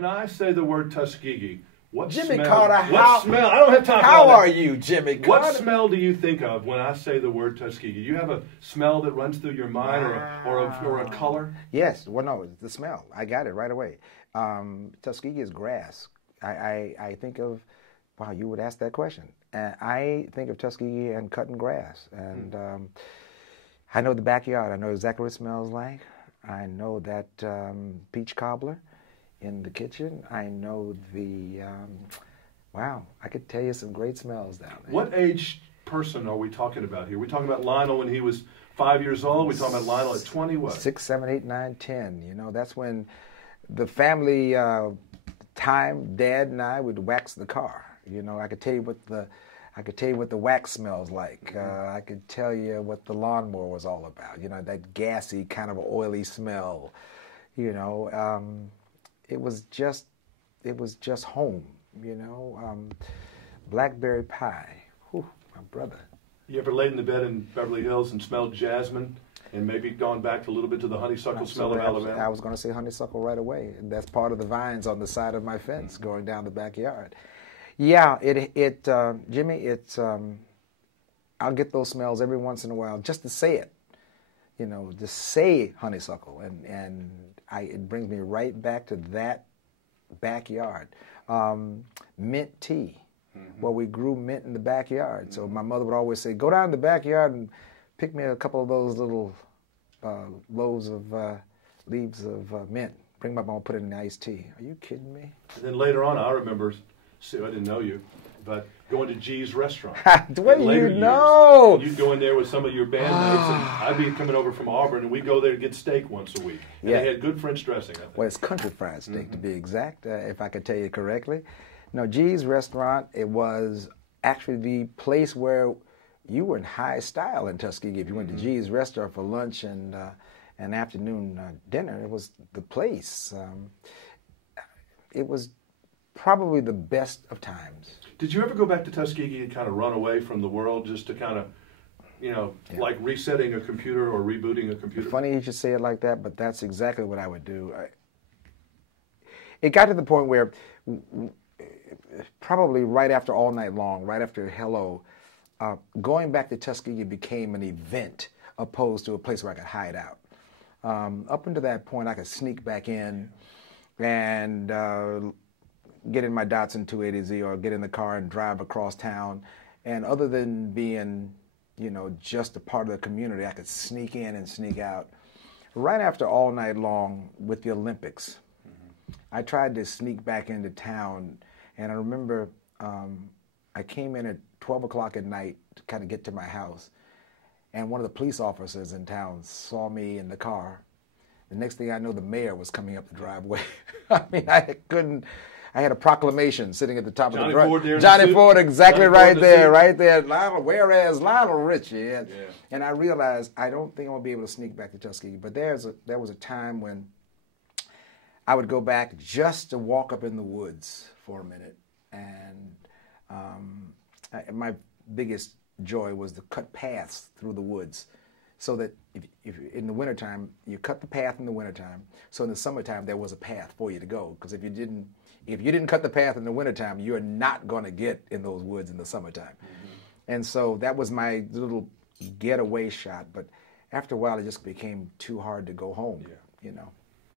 When I say the word Tuskegee, what Jimmy smell? Carter, What smell? I don't have time for how all that. are you, Jimmy Carter? What smell do you think of when I say the word Tuskegee? You have a smell that runs through your mind, or a color? Yes. Well, no, it's the smell. I got it right away. Tuskegee is grass. I think of, wow, you would ask that question. And I think of Tuskegee and cutting grass. And I know the backyard. I know exactly what it smells like. I know that peach cobbler in the kitchen. I know the, wow, I could tell you some great smells down there. What age person are we talking about here? We're talking about Lionel when he was 5 years old. We're talking about Lionel at 20, what? 6, 7, 8, 9, 10. You know, that's when the family time, Dad and I would wax the car. You know, I could tell you what the wax smells like. I could tell you what the lawnmower was all about. You know, that gassy kind of oily smell. You know, it was just home. You know, blackberry pie. Whew, my brother. You ever laid in the bed in Beverly Hills and smelled jasmine, and maybe gone back a little bit to the honeysuckle smell of Alabama? I was going to say honeysuckle right away. That's part of the vines on the side of my fence going down the backyard. Yeah, Jimmy, it's, I'll get those smells every once in a while just to say it. You know, just say honeysuckle, and it brings me right back to that backyard. Mint tea. Well, we grew mint in the backyard, so my mother would always say, go down to the backyard and pick me a couple of those little loaves of leaves of mint. Bring them up, I'll put it in the iced tea. Are you kidding me? And then later on, I remember, I didn't know you, but going to G's restaurant. What do you know? You'd go in there with some of your bandmates, and I'd be coming over from Auburn, and we'd go there to get steak once a week. And they had good French dressing, I think. Well, it's country fried steak, to be exact, if I could tell you correctly. No, G's restaurant, it was actually the place where you were in high style in Tuskegee. If you went to G's restaurant for lunch and afternoon dinner, it was the place. It was probably the best of times. Did you ever go back to Tuskegee and kind of run away from the world just to kind of, you know, like resetting a computer or rebooting a computer? Funny you should say it like that, but that's exactly what I would do. It got to the point where probably right after All Night Long, right after Hello, going back to Tuskegee became an event opposed to a place where I could hide out. Up until that point, I could sneak back in and get in my Datsun 280Z or get in the car and drive across town. And other than being, you know, just a part of the community, I could sneak in and sneak out. Right after All Night Long with the Olympics, I tried to sneak back into town. And I remember I came in at 12 o'clock at night to kind of get to my house. And one of the police officers in town saw me in the car. The next thing I know, the mayor was coming up the driveway. I mean, I had a proclamation sitting at the top of the driveway. Johnny Ford, exactly right there, right there. Lionel, whereas Lionel Richie. And I realized I don't think I'm going to be able to sneak back to Tuskegee. But there was a time when I would go back just to walk up in the woods for a minute. And my biggest joy was to cut paths through the woods, so that if in the wintertime, you cut the path in the wintertime, so in the summertime there was a path for you to go. Because if you didn't cut the path in the wintertime, you're not going to get in those woods in the summertime. And so that was my little getaway shot. But after a while, it just became too hard to go home, you know.